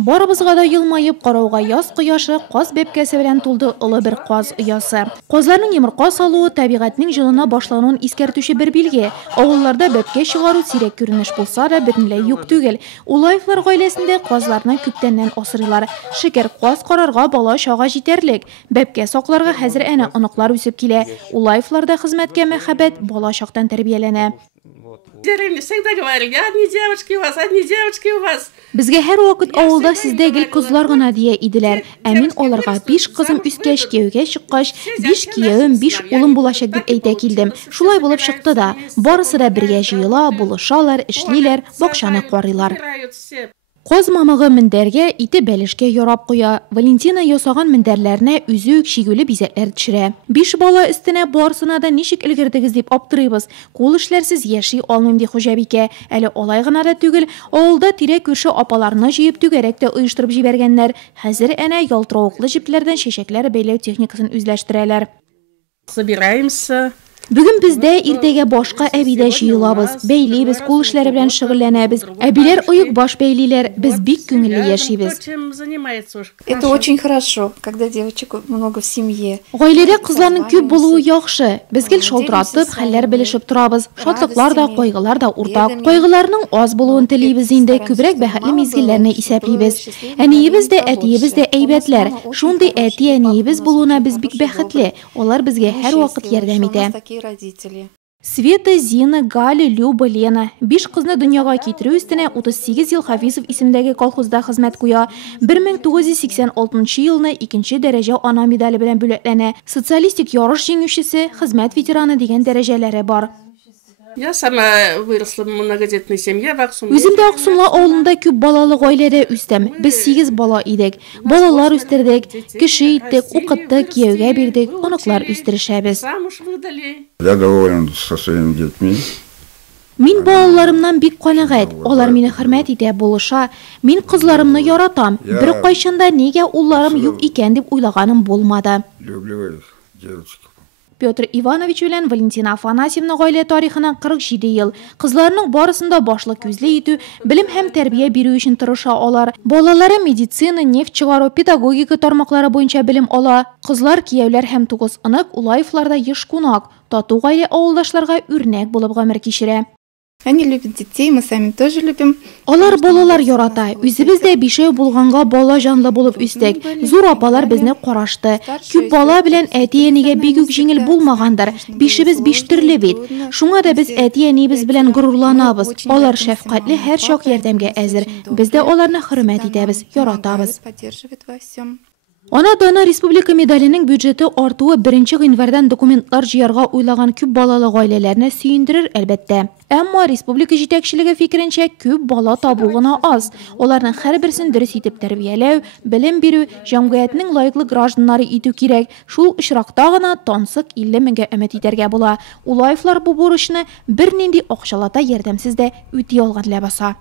Барыбызга да елмайып карауга яз кояшы каз бәпкәсе белән тулды олы бер каз оясы. Казларның йомырка салуы табигатьнең җылына башлануын искәртүче бер билге. Авылларда бәпкә чыгару сирәк күренеш булса да бөтенләй юк түгел. Улаевлар гаиләсендә казларны күптәннән асрыйлар. Шикәр каз карарга бала чага җитәрлек. Бәпкә сакларга хәзер әнә оныклар үсеп килә. Улаевларда хезмәткә мәхәббәт бала чактан тәрбияләнә. Всегда говорили, одни девочки у вас, одни девочки у вас. Безгә һәр вакыт авылда сездә гел кызлар гына дия иделәр. Ә мин аларга 5 кызым үскәч кияүгә чыккач, 5 кияүем, 5 улым булачак дип әйтә килдем. Шулай булып чыкты да. Барысы да бергә җыела, булышалар, эшлиләр, бакчаны карыйлар. Каз мамыгы мендәргә ите бәлешкә ярап куя. Валентина ясаган мендәрләренә үзүк шигүле бизәкләр төшерә. 5 бала өстенә барсына да ничек өлгердегез дип аптырыйбыз. Кул эшләрсез яши алмыйм ди хуҗабикә. Әле алай гына да түгел, авылда тирә күрше апаларны җыеп түгәрәк тә оештырып җибәргәннәр. Хәзер әнә ялтыравыклы җепләрдән чәчәкләр бәйләү техникасын үзләштерәләр. Собираемся. Бүген бездә иртәгә башка әбидә җыелабыз, бәйлибез, кул эшләре белән шөгыльләнәбез. Әбиләр оек баш бәйлиләр, без бик күңелле яшибез. Это очень хорошо, когда девочек много в семье. Гаиләдә кызларның күп булуы яхшы. Без гел шалтыратып, хәлләр белешеп торабыз. Шатлыклар да, кайгылар да уртак. Кайгыларның аз булуын телибез инде, күбрәк бәхетле мизгелләрне исәплибез. Әниебез дә, әтиебез дә әйбәтләр. Шундый әти, әниебез булуына без бик бәхетле. Алар безгә һәр вакыт ярдәм итә. Света, Зина, Галя, Люба, Лена. 5 кызны дөньяга китерү өстенә 38 ел Хафизов исемендәге колхозда хезмәт куя. 1986 елны 2нче дәрәҗә ана медале белән бүләкләнә. Социалистик ярыш җиңүчесе, хезмәт ветераны дигән дәрәҗәләре бар. Я сама выросла в многодетной семье в Аксум. Үзем дә Аксумла авылында күп балалы гаиләдә үстем. Без 8 бала идек. Балалар үстердек, кеше иттек, укыттык, кияүгә бирдек, оныклар үстерешәбез. Я доволен со своими детьми. Мин балаларымнан бик канәгать. Алар мине хөрмәт итә, булыша. Мин кызларымны яратам. Бер кайчанда нигә улларым юк икән дип уйлаганым булмады. Люблю их, девочек. Петр Иванович белән Валентина Афанасьевна гаилә тарихына 47 ел. Кызларның барысында башлы күзле итү, белем һәм тәрбия бирү өчен тырыша алар. Балалары медицина, нефть чыгару, педагогика тармаклары буенча белем ала. Кызлар, кияүләр һәм 9 ынык Улаевларда еш кунак. Тату гаилә авылдашларга үрнәк булып гомер кичерә. Они любят детей, мы сами тоже любим. Алар балалар ярата. Үзебез дә 5 булганга бала җанлы булып үстек. Зур апалар безне карашты. Күп бала белән әти-әнигә бик үк җиңел булмагандыр. 5ебез 5 төрле бит. Шуңа да без әти-әнибез белән горурланабыз. Алар шәфкатьле, һәр чак ярдәмгә әзер. Без дә аларны хөрмәт итәбез, яратабыз. Ана Дана Республика медаленең бюджеты артуы 1 гыйнвардан документлар җыярга уйлаган күп балалы гаиләләрне сөендерер әлбәттә. Әмма республика җитәкчелеге фикеренчә күп бала табу гына аз. Аларның һәрберсен дөрес итеп тәрбияләү, белем бирү, җәмгыятьнең лаеклы гражданнары итү кирәк. Шул очракта гына тансык 50 меңгә өмет итәргә була. Улаевлар бу бурычны бернинди акчалата ярдәмсез дә үти алган ләбаса.